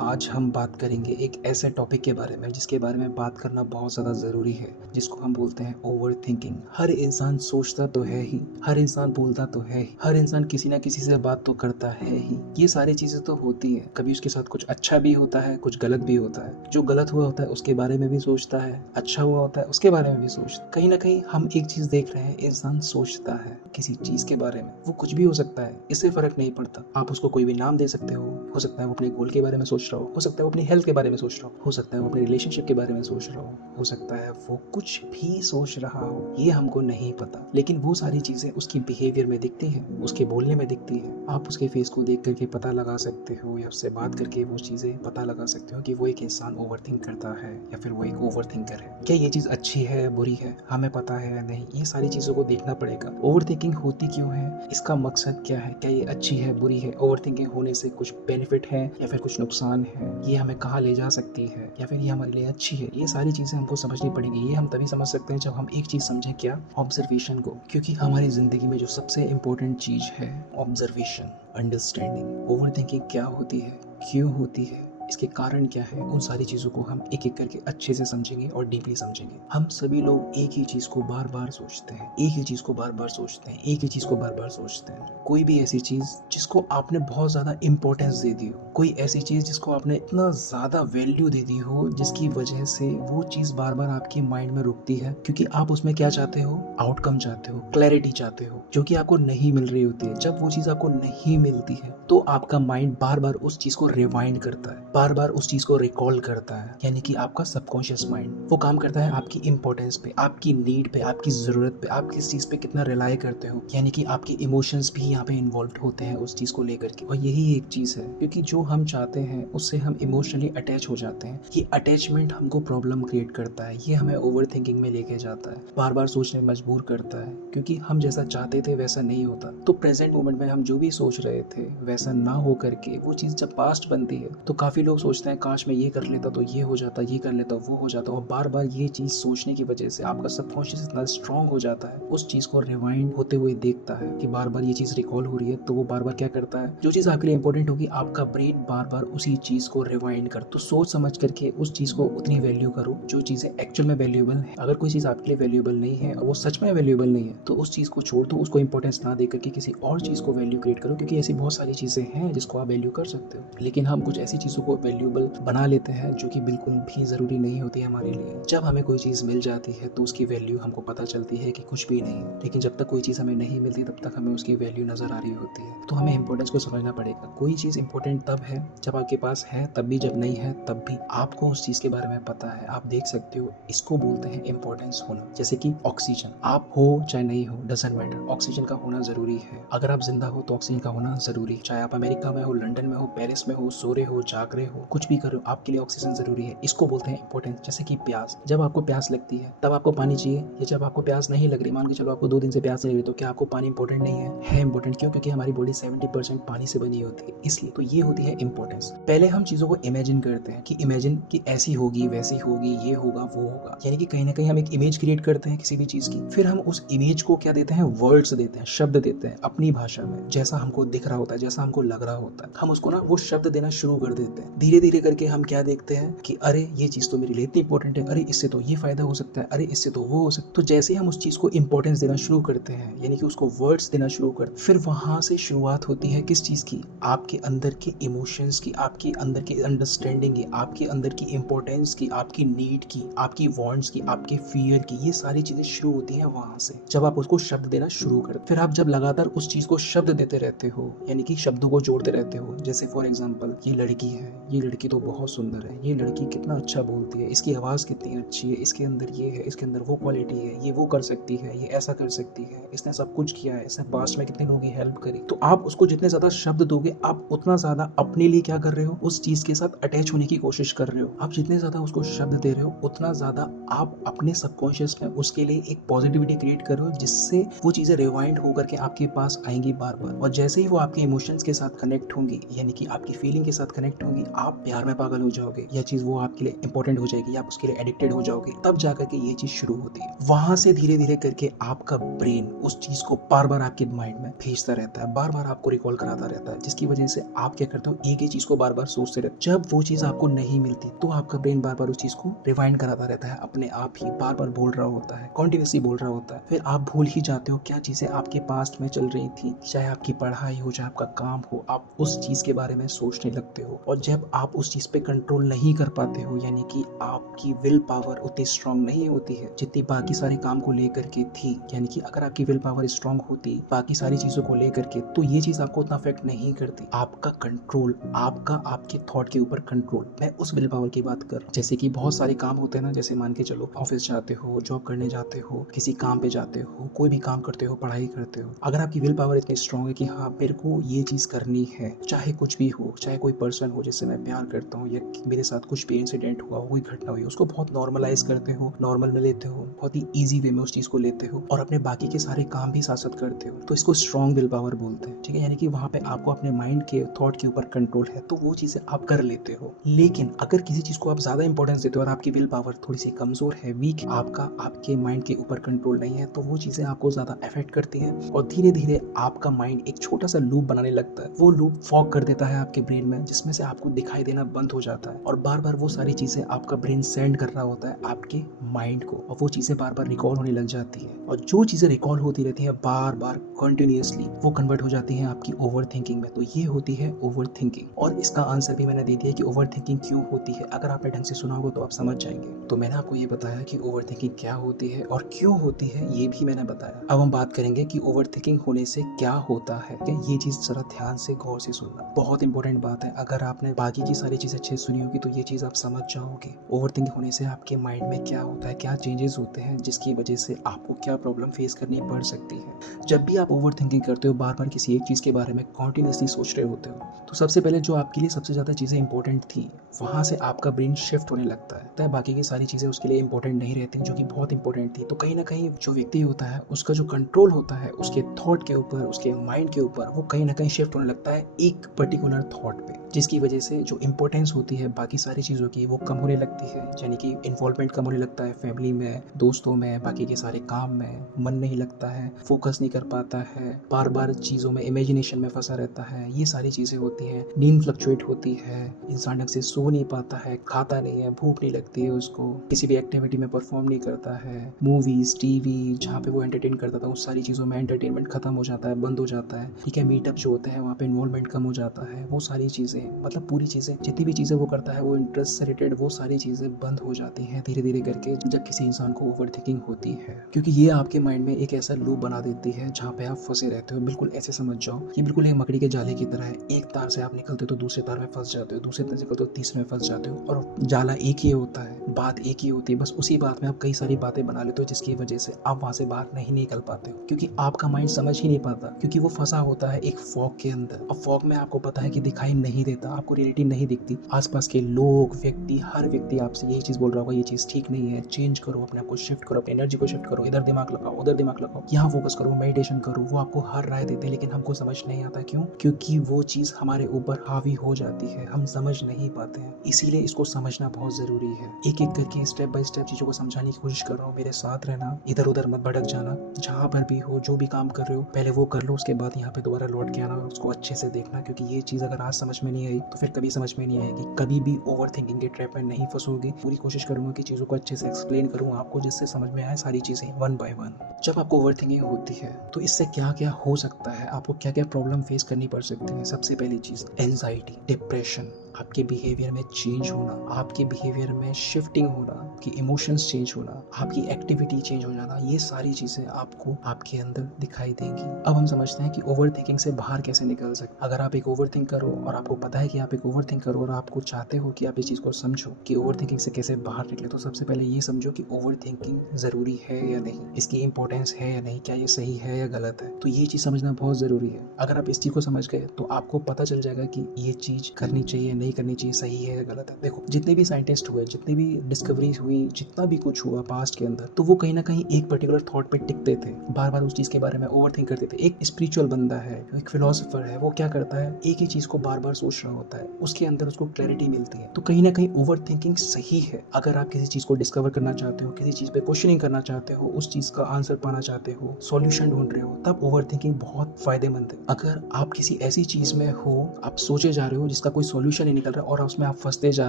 आज हम बात करेंगे एक ऐसे टॉपिक के बारे में जिसके बारे में बात करना बहुत ज़्यादा ज़रूरी है, जिसको हम बोलते हैं ओवर थिंकिंग। हर इंसान सोचता तो है ही, हर इंसान बोलता तो है ही, हर इंसान किसी ना किसी से बात तो करता है ही। ये सारी चीज़ें तो होती हैं, कभी उसके साथ कुछ अच्छा भी होता है, कुछ गलत भी होता है। जो गलत हुआ होता है उसके बारे में भी सोचता है, अच्छा हुआ होता है उसके बारे में भी सोचता है। कहीं ना कहीं हम एक चीज़ देख रहे हैं, इंसान सोचता है किसी चीज़ के बारे में। वो कुछ भी हो सकता है, इससे फ़र्क नहीं पड़ता। आप उसको कोई भी नाम दे सकते हो सकता है वो अपने गोल के बारे में सोच रहा हो सकता है वो अपनी हेल्थ के बारे में सोच रहा हो सकता है वो अपने रिलेशनशिप के बारे में सोच रहा हो सकता है वो कुछ भी सोच रहा हो, ये हमको नहीं पता। लेकिन वो सारी चीज़ें उसकी बिहेवियर में दिखती हैं, उसके बोलने में दिखती हैं। आप उसके फेस को देख करके पता लगा सकते हो या उससे बात करके वो चीज़ें पता लगा सकते हो कि वो एक इंसान ओवर थिंक करता है या फिर वो एक ओवर थिंकर है। क्या ये चीज़ अच्छी है, बुरी है, हमें पता है या नहीं, ये सारी चीज़ों को देखना पड़ेगा। ओवर थिंकिंग होती क्यों है, इसका मकसद क्या है, क्या ये अच्छी है, बुरी है, ओवर थिंकिंग होने से कुछ बेनिफिट है या फिर कुछ नुकसान है, ये हमें कहाँ ले जा सकती है या फिर ये हमारे लिए अच्छी है। ये सारी चीज़ें हमको समझनी पड़ेंगी। ये हम तभी समझ सकते हैं जब हम एक चीज़ समझें, क्या, ऑब्जर्वेशन को। क्योंकि हमारी ज़िंदगी में जो सबसे इम्पोर्टेंट चीज़ है ऑब्जर्वेशन, अंडरस्टैंडिंग। ओवर थिंकिंग क्या होती है, क्यों होती है, इसके कारण क्या है, उन सारी चीज़ों को हम एक एक करके अच्छे से समझेंगे और डीपली समझेंगे। हम सभी लोग एक ही चीज़ को बार बार सोचते हैं, एक ही चीज़ को बार बार सोचते हैं, एक ही चीज़ को बार बार सोचते हैं। कोई भी ऐसी चीज़ जिसको आपने बहुत ज़्यादा इंपॉर्टेंस दे दी हो, कोई ऐसी चीज़ जिसको आपने इतना ज़्यादा वैल्यू दे दी हो, जिसकी वजह से वो चीज़ बार बार आपकी माइंड में रुकती है, क्योंकि आप उसमें क्या चाहते हो, आउटकम चाहते हो, क्लैरिटी चाहते हो, जो कि आपको नहीं मिल रही होती है। जब वो चीज़ आपको नहीं मिलती है तो आपका माइंड बार बार उस चीज़ को रिवाइंड करता है, बार बार उस चीज़ को रिकॉल करता है। यानी कि आपका सबकॉन्शियस माइंड वो काम करता है आपकी इंपॉर्टेंस पे, आपकी नीड पे, आपकी ज़रूरत पे, आप किस चीज़ पे कितना रिलाई करते हो। यानी कि आपके इमोशंस भी यहाँ पे इन्वॉल्व होते हैं उस चीज़ को लेकर के। और यही एक चीज़ है, क्योंकि जो हम चाहते हैं उससे हम इमोशनली अटैच हो जाते हैं। ये अटैचमेंट हमको प्रॉब्लम क्रिएट करता है, ये हमें ओवर थिंकिंग में लेके जाता है, बार बार सोचने में मजबूर करता है, क्योंकि हम जैसा चाहते थे वैसा नहीं होता। तो प्रेजेंट मोमेंट में हम जो भी सोच रहे थे वैसा ना हो करके वो चीज़ जब पास्ट बनती है तो काफ़ी लोग सोचते हैं काश मैं ये कर लेता तो ये हो जाता, ये कर लेता वो हो जाता। और बार बार ये चीज़ सोचने की वजह से आपका सबकॉन्शियस इतना स्ट्रांग हो जाता है, उस चीज़ को रिवाइंड होते हुए देखता है कि बार बार ये चीज़ रिकॉल हो रही है। तो वो बार बार क्या करता है, जो चीज़ आपके लिए इंपॉर्टेंट होगी आपका ब्रेन बार बार उसी चीज़ को रिवाइंड कर। तो सोच समझ करके उस चीज़ को उतनी वैल्यू करो जो चीज़ें एक्चुअल में वैल्यूएबल है। अगर कोई चीज़ आपके लिए वैल्यूएबल नहीं है और वो सच में वैल्यूएबल नहीं है तो उस चीज़ को छोड़ दो, उसको इंपॉर्टेंस ना दे करके किसी और चीज़ को वैल्यू क्रिएट करो। क्योंकि ऐसी बहुत सारी चीज़ें हैं जिसको आप वैल्यू कर सकते हो, लेकिन हम कुछ ऐसी चीज़ों को वैल्यूएबल बना लेते हैं जो कि बिल्कुल भी ज़रूरी नहीं होती है हमारे लिए। जब हमें कोई चीज़ मिल जाती है तो उसकी वैल्यू हमको पता चलती है कि कुछ भी नहीं है, लेकिन जब तक कोई चीज़ हमें नहीं मिलती तब तक हमें उसकी वैल्यू नज़र आ रही होती है। तो हमें इंपॉर्टेंस को समझना पड़ेगा। कोई चीज़ इंपॉर्टेंट तब है जब आपके पास है, तब भी जब नहीं है तब भी आपको उस चीज़ के बारे में पता है। आप देख सकते हो, इसको बोलते हैं इंपॉर्टेंस होना। जैसे कि ऑक्सीजन, आप हो चाहे नहीं हो, डजंट मैटर, ऑक्सीजन का होना ज़रूरी है। अगर आप जिंदा हो तो ऑक्सीजन का होना ज़रूरी है। चाहे आप अमेरिका में हो, लंदन में हो, पेरिस में हो, सो रहे हो, जाग रहे हो, कुछ भी करो, आपके लिए ऑक्सीजन ज़रूरी है। इसको बोलते हैं इंपॉर्टेंस। जैसे कि प्यास, जब आपको प्यास लगती है तब आपको पानी चाहिए, या जब आपको प्यास नहीं लग रही, मान के चलो आपको 2 दिन से प्यास नहीं लग रही, तो क्या आपको पानी इंपॉर्टेंट नहीं है इंपॉर्टेंट। क्यों? क्योंकि हमारी बॉडी 70% पानी से बनी होती है, इसलिए। तो ये होती है इंपॉर्टेंस। पहले हम चीज़ों को इमेजिन करते हैं कि इमेजिन कि ऐसी होगी, वैसी होगी, ये होगा, वो होगा। यानी कि कहीं ना कहीं हम एक इमेज क्रिएट करते हैं किसी भी चीज़ की, फिर हम उस इमेज को क्या देते हैं, वर्ड्स देते हैं, शब्द देते हैं अपनी भाषा में। जैसा हमको दिख रहा होता है, जैसा हमको लग रहा होता है, हम उसको ना वो शब्द देना शुरू कर देते हैं। धीरे धीरे करके हम क्या देखते हैं कि अरे ये चीज़ तो मेरे लिए इतनी इंपॉर्टेंट है, अरे इससे तो ये फायदा हो सकता है, अरे इससे तो वो हो सकता है। तो जैसे हम उस चीज़ को इंपॉर्टेंस देना शुरू करते हैं, यानी कि उसको वर्ड्स देना शुरू करते हैं, फिर वहाँ से शुरुआत होती है किस चीज़ की, आपके अंदर के इमोशंस की, आपके अंदर की अंडरस्टैंडिंग की, आपके अंदर की इंपॉर्टेंस की, आपकी नीड की, आपकी वांट्स की, आपके फियर की। ये सारी चीज़ें शुरू होती हैं वहाँ से, जब आप उसको शब्द देना शुरू करते। फिर आप जब लगातार उस चीज़ को शब्द देते रहते हो, यानी कि शब्दों को जोड़ते रहते हो। जैसे फॉर एग्जाम्पल, ये लड़की है, ये लड़की तो बहुत सुंदर है, ये लड़की कितना अच्छा बोलती है, इसकी आवाज़ कितनी अच्छी है, इसके अंदर ये है, इसके अंदर वो क्वालिटी है, ये वो कर सकती है, ये ऐसा कर सकती है, इसने सब कुछ किया है, इसने पास्ट में कितने लोगों की हेल्प करी। तो आप उसको जितने ज़्यादा शब्द दोगे, आप उतना ज़्यादा अपने लिए क्या कर रहे हो, उस चीज़ के साथ अटैच होने की कोशिश कर रहे हो। आप जितने ज़्यादा उसको शब्द दे रहे हो उतना ज़्यादा आप अपने सबकॉन्शियस में उसके लिए एक पॉजिटिविटी क्रिएट कर रहे हो, जिससे वो चीज़ें रिवाइंड होकर के आपके पास आएंगी बार बार। और जैसे ही वो आपके इमोशंस के साथ कनेक्ट होंगी, यानी कि आपकी फीलिंग के साथ कनेक्ट होंगी, आप प्यार में पागल हो जाओगे, या चीज वो आपके लिए इंपॉर्टेंट हो जाएगी, आप उसके लिए एडिक्टेड हो जाओगे, तब जाकर के ये चीज शुरू होती है। वहां से धीरे धीरे करके आपका ब्रेन उस चीज को बार बार आपके माइंड में भेजता रहता है, बार बार आपको रिकॉल कराता रहता है, जिसकी वजह से आप क्या करते हो, एक ही चीज को बार बार सोचते रहते हो। जब वो चीज आपको नहीं मिलती तो आपका ब्रेन बार बार उस चीज को रिवाइंड कराता रहता है, अपने आप ही बार बार बोल रहा होता है, कॉन्टिन्यूसली बोल रहा होता है। फिर आप भूल ही जाते हो क्या चीजें आपके पास्ट में चल रही थी, चाहे आपकी पढ़ाई हो, चाहे आपका काम हो, आप उस चीज के बारे में सोचने लगते हो। और जब आप उस चीज पे कंट्रोल नहीं कर पाते हो, यानी कि आपकी विल पावर उतनी स्ट्रांग नहीं होती है जितनी बाकी सारे काम को लेकर के थी, यानी कि अगर आपकी विल पावर स्ट्रांग होती बाकी सारी चीजों को लेकर के, तो ये चीज आपको उतना अफेक्ट नहीं करती। आपका कंट्रोल, आपका आपके थॉट के ऊपर कंट्रोल, मैं उस विल पावर की बात कर रहा हूँ। जैसे कि बहुत सारे काम होते हैं ना, जैसे मान के चलो ऑफिस जाते हो, जॉब करने जाते हो, किसी काम पे जाते हो, कोई भी काम करते हो, पढ़ाई करते हो, अगर आपकी विल पावर इतनी स्ट्रांग है कि हाँ मेरे को ये चीज करनी है, चाहे कुछ भी हो, चाहे कोई पर्सन हो जिससे मैं प्यार करता हूँ, या मेरे साथ कुछ भी इंसिडेंट हुआ हो, कोई घटना हुई, उसको बहुत नॉर्मलाइज करते हो, नॉर्मल में लेते हो, बहुत ही ईजी वे में उस चीज को लेते हो और अपने बाकी के सारे काम भी साथ साथ करते हो, तो इसको स्ट्रांग विल पावर बोलते हैं। ठीक है, यानी कि वहां पे आपको अपने माइंड के थॉट के ऊपर कंट्रोल है, तो वो चीजें आप कर लेते हो। लेकिन अगर किसी चीज को आप ज्यादा इंपॉर्टेंस देते हो और आपकी विल पावर थोड़ी सी कमजोर है, वीक, आपके माइंड के ऊपर कंट्रोल नहीं है, तो वो चीजें आपको ज्यादा अफेक्ट करती है और धीरे धीरे आपका माइंड एक छोटा सा लूप बनाने लगता है। वो लूप फॉग कर देता है आपके ब्रेन में, जिसमें से आपको दिखाई देना बंद हो जाता है और बार बार वो सारी चीजें आपका ब्रेन सेंड कर रहा होता है आपके माइंड को, और वो चीजें बार बार रिकॉल होने लग जाती है। और जो चीजें रिकॉल होती रहती है बार बार कंटिन्यूअसली, वो कन्वर्ट हो जाती है आपकी ओवर थिंकिंग में। तो ये होती है ओवर थिंकिंग। और इसका आंसर भी मैंने दे दिया कि ओवर थिंकिंग क्यों होती है। अगर आपने ढंग से सुना होगा तो आप समझ जाएंगे। तो मैंने आपको ये बताया कि ओवर थिंकिंग क्या होती है और क्यों होती है, ये भी मैंने बताया। अब हम बात करेंगे कि ओवर थिंकिंग होने से क्या होता है। ये चीज जरा ध्यान से गौर से सुनना, बहुत इंपॉर्टेंट बात है। अगर आपने बाकी की सारी चीज अच्छे से सुनी होगी तो ये चीज आप समझ जाओगे। ओवर थिंकिंग होने से आपके माइंड में क्या होता है, क्या चेंजेस होते हैं, जिसकी वजह से आपको क्या प्रॉब्लम फेस करनी पड़ सकती है। जब भी आप ओवर थिंकिंग करते हो, बार बार किसी एक चीज के बारे में कॉन्टिन्यूसली सोच रहे होते हो, तो सबसे पहले जो आपके लिए सबसे ज्यादा चीजें इंपॉर्टेंट थी, वहां से आपका ब्रेन शिफ्ट होने लगता है। तो बाकी की सारी चीजें उसके लिए इंपॉर्टेंट नहीं रहती जो कि बहुत इंपॉर्टेंट थी। तो कहीं ना कहीं जो व्यक्ति होता है उसका जो कंट्रोल होता है उसके थॉट के ऊपर, उसके माइंड के ऊपर, वो कहीं ना कहीं शिफ्ट होने लगता है एक पर्टिकुलर थॉट पे, जिसकी वजह से जो इंपॉर्टेंस होती है बाकी सारी चीजों की वो कम होने लगती है। यानी कि इन्वॉल्वमेंट कम होने लगता है, फैमिली में, दोस्तों में, बाकी के सारे काम में मन नहीं लगता है, फोकस नहीं कर पाता है, बार बार चीजों में इमेजिनेशन में फंसा रहता है। ये सारी चीजें होती हैं। नींद फ्लक्चुएट होती है, इंसान ढंग से सो नहीं पाता है, खाता नहीं है, भूख नहीं लगती है उसको, किसी भी एक्टिविटी में परफॉर्म नहीं करता है। मूवीज, टीवी, जहाँ पे वो एंटरटेन करता था उस सारी चीजों में एंटरटेनमेंट खत्म हो जाता है, बंद हो जाता है। ठीक है, मीटअप जो होते हैं वहाँ पे इन्वॉल्वमेंट कम हो जाता है। वो सारी चीजें, मतलब पूरी चीजें, जितनी भी चीजें वो करता है वो इंटरेस्ट से रिलेटेड, वो सारी चीजें बंद हो जाती हैं धीरे धीरे करके जब किसी इंसान को ओवर थिंकिंग होती है। क्योंकि ये आपके माइंड में एक ऐसा लूप बना देती है जहाँ पे आप फंसे रहते हो। बिल्कुल ऐसे समझ जाओ, ये बिल्कुल एक मकड़ी के जाले की तरह है। एक तार से आप निकलते हो तो दूसरे तार में फंस जाते हो, दूसरे तार से निकलते हो तीसरे में फंस जाते हो, और जाला एक ही होता है, बात एक ही होती है। बस उसी बात में आप कई सारी बातें बना लेते हो जिसकी वजह से आप वहां से बाहर नहीं निकल पाते हो, क्योंकि आपका माइंड समझ ही नहीं पाता, क्योंकि वो फंसा होता है एक फॉग के अंदर। अब फॉग में आपको पता है कि दिखाई नहीं देता, आपको रियलिटी नहीं दिखती। आसपास के लोग, व्यक्ति, हर व्यक्ति आपसे यही चीज बोल रहा होगा, ये चीज ठीक नहीं है, चेंज करो, अपने आप को शिफ्ट करो, अपनी एनर्जी को शिफ्ट करो, इधर दिमाग लगाओ, उधर दिमाग लगाओ, यहाँ फोकस करो, मेडिटेशन करो। वो आपको हर राय देते हैं, लेकिन हमको समझ नहीं आता। क्यों? क्योंकि वो चीज हमारे ऊपर हावी हो जाती है, हम समझ नहीं पाते हैं। इसीलिए इसको समझना बहुत जरूरी है। एक एक करके स्टेप बाय स्टेप चीजों को समझाने की कोशिश कर रहा हूँ। मेरे साथ रहना, इधर उधर मत भटक जाना। जहाँ पर भी हो, जो भी काम कर रहे हो, पहले वो कर लो, उसके बाद यहाँ पे दोबारा लौट के आना और उसको अच्छे से देखना। क्योंकि ये चीज अगर आज समझ में नहीं आई तो फिर कभी समझ में नहीं आएगी। कभी भी ओवर थिंकिंग के ट्रैप में नहीं फंसोगे। पूरी कोशिश करूंगा कि चीजों को अच्छे से एक्सप्लेन करूँ आपको, जिससे समझ में आए सारी चीजें वन बाय वन। जब आपको ओवर थिंकिंग होती है तो इससे क्या क्या हो सकता है, आपको क्या क्या प्रॉब्लम फेस करनी पड़ सकती है। सबसे पहली चीज एंजाइटी, डिप्रेशन, आपके बिहेवियर में चेंज होना, आपके बिहेवियर में शिफ्टिंग होना, कि इमोशंस चेंज होना, आपकी एक्टिविटी चेंज हो जाना, ये सारी चीजें आपको आपके अंदर दिखाई देंगी। अब हम समझते हैं कि ओवर थिंकिंग से बाहर कैसे निकल सकते। अगर आप एक ओवर थिंक करो और आपको पता है कि आप एक ओवर थिंक करो और आपको चाहते हो कि आप इस चीज को समझो कि ओवर थिंकिंग से कैसे बाहर निकले, तो सबसे पहले ये समझो कि ओवर थिंकिंग जरूरी है या नहीं, इसकी इंपॉर्टेंस है या नहीं, क्या ये सही है या गलत है। तो ये चीज समझना बहुत जरूरी है। अगर आप इस चीज को समझ गए तो आपको पता चल जाएगा कि ये चीज करनी चाहिए, नहीं नहीं करनी चाहिए, सही है या गलत है। देखो जितने भी साइंटिस्ट हुए, जितनी भी डिस्कवरी हुई, जितना भी कुछ हुआ पास्ट के अंदर, तो वो कहीं ना कहीं एक पर्टिकुलर थॉट पे टिकते थे, बार बार उस चीज के बारे में ओवरथिंक करते थे। एक स्पिरिचुअल बंदा है, एक फिलोसोफर है, वो क्या करता है, एक ही चीज को बार बार सोच रहा होता है, उसके अंदर उसको क्लैरिटी मिलती है। तो कहीं ना कहीं ओवर थिंकिंग सही है। अगर आप किसी चीज को डिस्कवर करना चाहते हो, किसी चीज पे क्वेश्चनिंग करना चाहते हो, उस चीज का आंसर पाना चाहते हो, सॉल्यूशन ढूंढ रहे हो, तब ओवर थिंकिंग बहुत फायदेमंद है। अगर आप किसी ऐसी चीज में हो, आप सोचे जा रहे हो जिसका कोई सॉल्यूशन नहीं निकल रहा और उसमें आप फंसते जा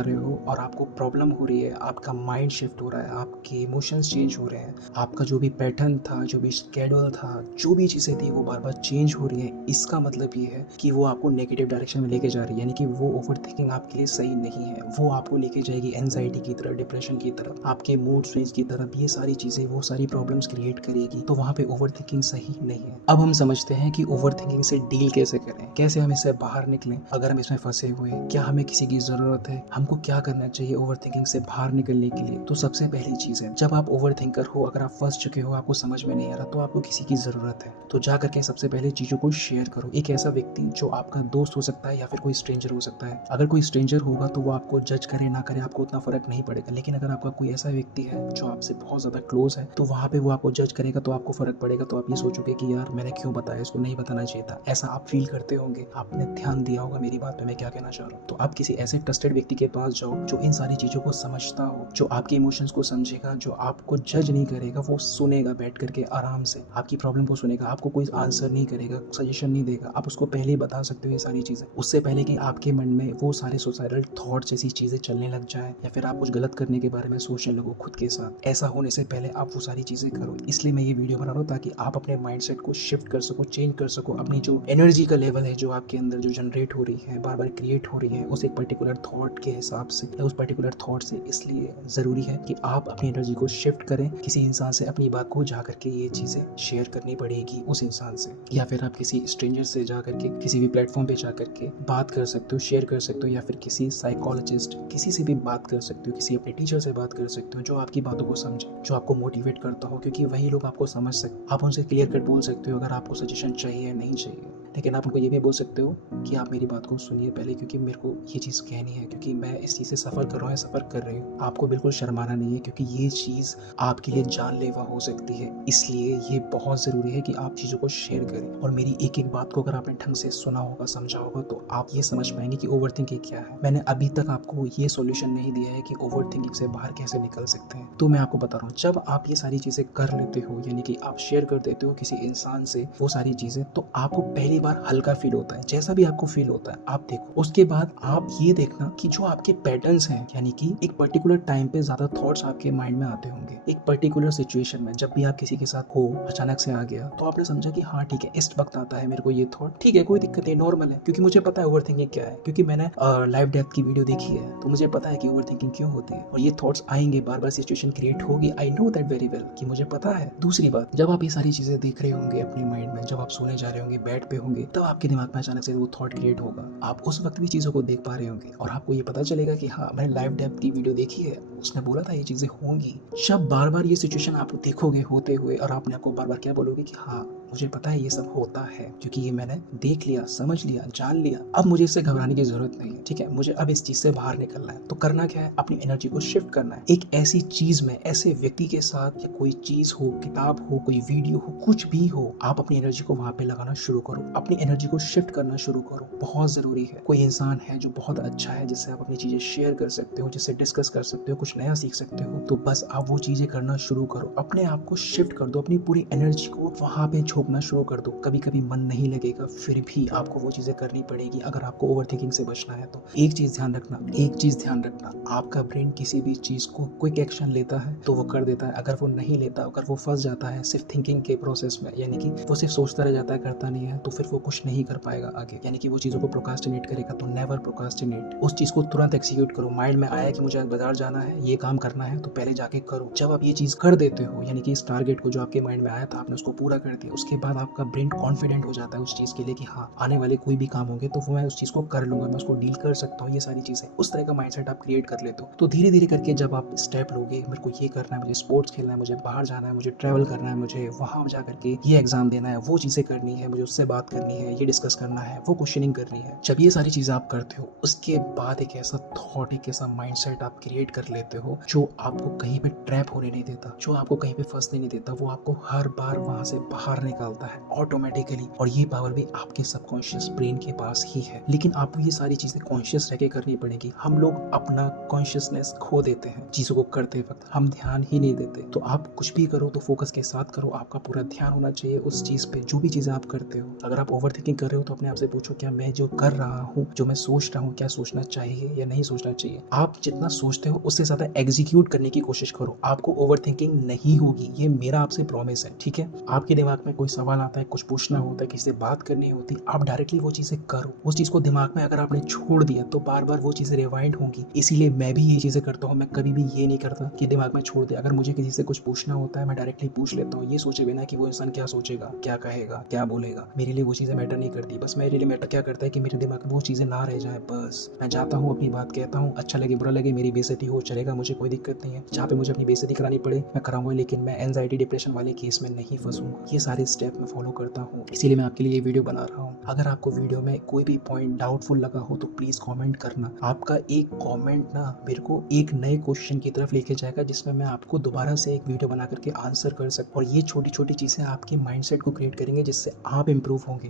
रहे हो और आपको प्रॉब्लम हो रही है, आपका माइंड शिफ्ट हो रहा है, आपके इमोशंस चेंज हो रहे हैं, आपका जो भी पैटर्न था, जो भी स्केड्यूल था, जो भी चीजें थी वो बार बार चेंज हो रही है, इसका मतलब ये है कि वो आपको नेगेटिव डायरेक्शन में लेके जा रही है। यानी कि वो ओवर थिंकिंग आपके लिए सही नहीं है। वो आपको लेके जाएगी एंजाइटी की तरफ, डिप्रेशन की तरफ, आपके मूड स्विंग्स की तरफ। ये सारी चीजें, वो सारी प्रॉब्लम्स क्रिएट करेगी। तो वहाँ पे ओवर थिंकिंग सही नहीं है। अब हम समझते हैं कि ओवर थिंकिंग से डील कैसे करें, कैसे हम इससे बाहर निकलें। अगर हम इसमें फंसे हुए हैं, क्या हमें किसी की जरूरत है, हमको क्या करना चाहिए ओवर थिंकिंग से बाहर निकलने के लिए। तो सबसे पहली चीज है, जब आप ओवर थिंकर हो, अगर आप फंस चुके हो, आपको समझ में नहीं आ रहा, तो आपको किसी की जरूरत है। तो जा करके सबसे पहले चीजों को शेयर करो। एक ऐसा व्यक्ति जो आपका दोस्त हो सकता है या फिर कोई स्ट्रेंजर हो सकता है। अगर कोई स्ट्रेंजर होगा तो वो आपको जज करे ना करे, आपको उतना फर्क नहीं पड़ेगा। लेकिन अगर आपका कोई ऐसा व्यक्ति है जो आपसे बहुत ज्यादा क्लोज है, तो वहाँ पे वो आपको जज करेगा तो आपको फर्क पड़ेगा। तो आप ये सोचोगे कि यार मैंने क्यों बताया, इसको नहीं बताना चाहिए था। ऐसा आप फील करते होंगे, आपने ध्यान दिया होगा मेरी बात पे मैं क्या कहना चाह रहा हूँ। तो आप किसी ऐसे ट्रस्टेड व्यक्ति के पास जाओ जो इन सारी चीजों को समझता हो, जो आपके इमोशंस को समझेगा, जो आपको जज नहीं करेगा, वो सुनेगा बैठ करके आराम से, आपकी प्रॉब्लम को सुनेगा, आपको कोई आंसर नहीं करेगा, सजेशन नहीं देगा। आप उसको पहले ही बता सकते हो ये सारी चीजें, उससे पहले कि आपके मन में वो सारे सुसाइडल थॉट्स जैसी चीजें चलने लग जाए या फिर आप कुछ गलत करने के बारे में सोचने लगो खुद के साथ। ऐसा होने से पहले आप वो सारी चीजें करो। इसलिए मैं ये वीडियो बना रहा हूँ ताकि आप अपने माइंडसेट को शिफ्ट कर सको, चेंज कर सको। अपनी जो एनर्जी का लेवल है, जो आपके अंदर जो जनरेट हो रही है, बार बार क्रिएट हो रही है, उस एक पर्टिकुलर थॉट के हिसाब से या उस पर्टिकुलर थॉट से। इसलिए जरूरी है कि आप अपनी एनर्जी को शिफ्ट करें। किसी इंसान से अपनी बात को जा करके ये चीजें शेयर करनी पड़ेगी उस इंसान से, या फिर आप किसी स्ट्रेंजर से जा करके किसी भी प्लेटफॉर्म पे जा करके बात कर सकते हो, शेयर कर सकते हो, या फिर किसी साइकोलॉजिस्ट, किसी से भी बात कर सकते हो, किसी अपने टीचर से बात कर सकते हो जो आपकी बातों को समझे, जो आपको मोटिवेट करता हो, क्योंकि वही लोग आपको समझ सकते। आप उनसे क्लियर कट बोल सकते हो अगर आपको सजेशन चाहिए या नहीं चाहिए। लेकिन आप उनको ये भी बोल सकते हो कि आप मेरी बात को सुनिए पहले, क्योंकि मेरे को ये चीज़ कहनी है, क्योंकि मैं इस चीज़ से सफ़र कर रहा हूँ या सफ़र कर रही हूँ। आपको बिल्कुल शर्माना नहीं है, क्योंकि ये चीज़ आपके लिए जानलेवा हो सकती है। इसलिए ये बहुत ज़रूरी है कि आप चीज़ों को शेयर करें। और मेरी एक एक बात को अगर आपने ढंग से सुना होगा, समझा होगा, तो आप ये समझ पाएंगे कि ओवर थिंकिंग क्या है। मैंने अभी तक आपको ये सॉल्यूशन नहीं दिया है कि ओवर थिंकिंग से बाहर कैसे निकल सकते हैं। तो मैं आपको बता रहा हूँ, जब आप ये सारी चीज़ें कर लेते हो, यानी कि आप शेयर कर देते हो किसी इंसान से वो सारी चीज़ें, तो आपको पहली बार हल्का फील होता है। जैसा भी आपको फील होता है आप देखो। उसके बाद आप ये देखना कि जो आपके पैटर्न्स हैं, यानी कि एक पर्टिकुलर टाइम पे ज्यादा थॉट्स आपके माइंड में आते होंगे, एक पर्टिकुलर सिचुएशन में जब भी आप किसी के साथ हो, अचानक से आ गया, तो आपने समझा कि हाँ ठीक है, इस वक्त आता है मेरे को ये थॉट, ठीक है कोई दिक्कत नहीं, नॉर्मल है, क्योंकि मुझे पता है ओवर थिंकिंग क्या है, क्योंकि मैंने लाइफ डेप्थ की वीडियो देखी है, तो मुझे पता है कि ओवर थिंकिंग क्यों होती है। और ये थॉट्स आएंगे, बार बार सिचुएशन क्रिएट होगी, I know that very well, कि मुझे पता है। दूसरी बात, जब आप ये सारी चीजें देख रहे होंगे अपने माइंड में, जब आप सोने जा रहे होंगे, बेड पे होंगे, तब आपके दिमाग में अचानक से वो थॉट क्रिएट होगा। आप उस वक्त भी चीजों को देख पा रहे होंगे और आपको ये पता चलेगा कि हाँ मैंने लाइफ डेप्थ की वीडियो देखी है, उसने बोला था ये चीजें होंगी। जब बार बार ये सिचुएशन आप देखोगे होते हुए और आपने आपको बार बार क्या बोलोगे कि हाँ मुझे पता है ये सब होता है, क्योंकि ये मैंने देख लिया, समझ लिया, जान लिया, अब मुझे इससे घबराने की जरूरत नहीं है, ठीक है, मुझे अब इस चीज से बाहर निकलना है। तो करना क्या है, अपनी एनर्जी को शिफ्ट करना है। एक ऐसी चीज में, ऐसे व्यक्ति के साथ, या कोई चीज हो, किताब हो, कोई वीडियो हो, कुछ भी हो, आप अपनी एनर्जी को वहां पे लगाना शुरू करो, अपनी एनर्जी को शिफ्ट करना शुरू करो। बहुत जरूरी है। कोई इंसान है जो बहुत अच्छा है, जिससे आप अपनी चीजें शेयर कर सकते हो, जिससे डिस्कस कर सकते हो, कुछ नया सीख सकते हो, तो बस आप वो चीजें करना शुरू करो। अपने आप को शिफ्ट कर दो, अपनी पूरी एनर्जी को वहां पे झोंकना शुरू कर दो। कभी कभी मन नहीं लगेगा, फिर भी आपको वो चीजें करनी पड़ेगी अगर आपको ओवरथिंकिंग से बचना है। तो एक चीज ध्यान रखना, आपका ब्रेन किसी भी चीज को क्विक एक्शन लेता है तो वो कर देता है। अगर वो नहीं लेता, अगर वो फंस जाता है सिर्फ थिंकिंग के प्रोसेस में, यानी कि वो सिर्फ सोचता रह जाता है, करता नहीं है, तो फिर वो कुछ नहीं कर पाएगा आगे, यानी कि वो चीजों को प्रोक्रास्टिनेट करेगा। तो नेवर प्रोक्रास्टिनेट, उस चीज को तुरंत एक्सिक्यूट करो। माइंड में आया कि मुझे आज बाजार जाना है, ये काम करना है, तो पहले जाके करो। जब आप ये चीज कर देते हो, यानी कि इस टारगेट को जो आपके माइंड में आया था आपने उसको पूरा कर दिया, उसके उसके बाद आपका ब्रेन कॉन्फिडेंट हो जाता है उस चीज़ के लिए कि हाँ, आने वाले कोई भी काम होंगे तो वो मैं उस चीज़ को कर लूँगा, मैं उसको डील कर सकता हूँ, ये सारी चीज़ें। उस तरह का माइंडसेट आप क्रिएट कर लेते हो। तो धीरे-धीरे करके जब आप स्टेप लोगे, मेरे को ये करना है, मुझे स्पोर्ट्स खेलना है, मुझे बाहर जाना है, मुझे ट्रैवल करना है, मुझे वहाँ जा कर के ये एग्ज़ाम देना है, वो चीज़ें करनी है, मुझे उससे बात करनी है, ये डिस्कस करना है, वो क्वेश्चनिंग करनी है। जब ये सारी चीज़ें आप करते हो, उसके बाद एक ऐसा थॉट, एक ऐसा माइंडसेट आप क्रिएट कर लेते हो जो आपको कहीं पे ट्रैप होने नहीं देता, जो आपको कहीं पे फँसने नहीं देता, वो आपको हर बार वहाँ से बाहर निकालता है ऑटोमेटिकली। और ये पावर भी आपके सबकॉन्शियस ब्रेन के पास ही है। लेकिन आपको ये सारी चीज़ें कॉन्शियस रह के करनी पड़ेगी। हम लोग अपना कॉन्शियसनेस खो देते हैं चीज़ों को करते वक्त, हम ध्यान ही नहीं देते। तो आप कुछ भी करो तो फोकस के साथ करो, आपका पूरा ध्यान होना चाहिए उस चीज़ पे, जो भी चीज़ें आप करते हो। अगर आप ओवर थिंकिंग कर रहे हो तो अपने आप से पूछो, क्या मैं जो कर रहा हूँ, जो मैं सोच रहा हूँ, क्या सोचना चाहिए या नहीं सोचना चाहिए। आप जितना सोचते हो उससे ज़्यादा एग्जीक्यूट करने की कोशिश करो, आपको ओवर थिंकिंग नहीं होगी, ये मेरा आपसे प्रॉमिस है, ठीक है। आपके दिमाग में कोई सवाल आता है, कुछ पूछना होता है, किसी से बात करनी होती, आप डायरेक्टली वो चीज़ें करो। उस चीज़ को दिमाग में अगर आपने छोड़ दिया तो बार बार वो चीज़ें रिवाइंड होंगी। इसीलिए मैं भी ये चीज़ें करता हूँ, मैं कभी भी ये नहीं करता कि दिमाग में छोड़ दिया। अगर मुझे किसी से कुछ पूछना होता है, मैं डायरेक्टली पूछ लेता हूँ, ये सोचे बिना कि वो इंसान क्या सोचेगा, क्या कहेगा, क्या बोलेगा। मेरे लिए वो चीज़ें मैटर नहीं करती। बस मेरे लिए मैटर क्या करता है कि मेरे दिमाग में वो चीज़ें ना रह जाए। बस मैं जाता हूँ, अपनी बात कहता हूँ, अच्छा लगे बुरा लगे, मेरी बेइज्जती हो चलेगा, मुझे कोई दिक्कत नहीं है। जहाँ पे मुझे अपनी बेइज्जती करानी पड़े मैं कराऊंगा, लेकिन मैं एंजाइटी डिप्रेशन वाले केस में नहीं फंसूंगा। ये सारे स्टेप मैं फॉलो करता हूँ, इसीलिए मैं आपके लिए ये वीडियो बना रहा हूँ। अगर आपको वीडियो में कोई भी पॉइंट डाउटफुल लगा हो तो प्लीज़ कमेंट करना। आपका एक कमेंट ना मेरे को एक नए क्वेश्चन की तरफ लेके जाएगा, जिसमें मैं आपको दोबारा से एक वीडियो बना करके आंसर कर सकूँ। और ये छोटी छोटी चीज़ें आपके माइंडसेट को क्रिएट करेंगे, जिससे आप इम्प्रूव होंगे।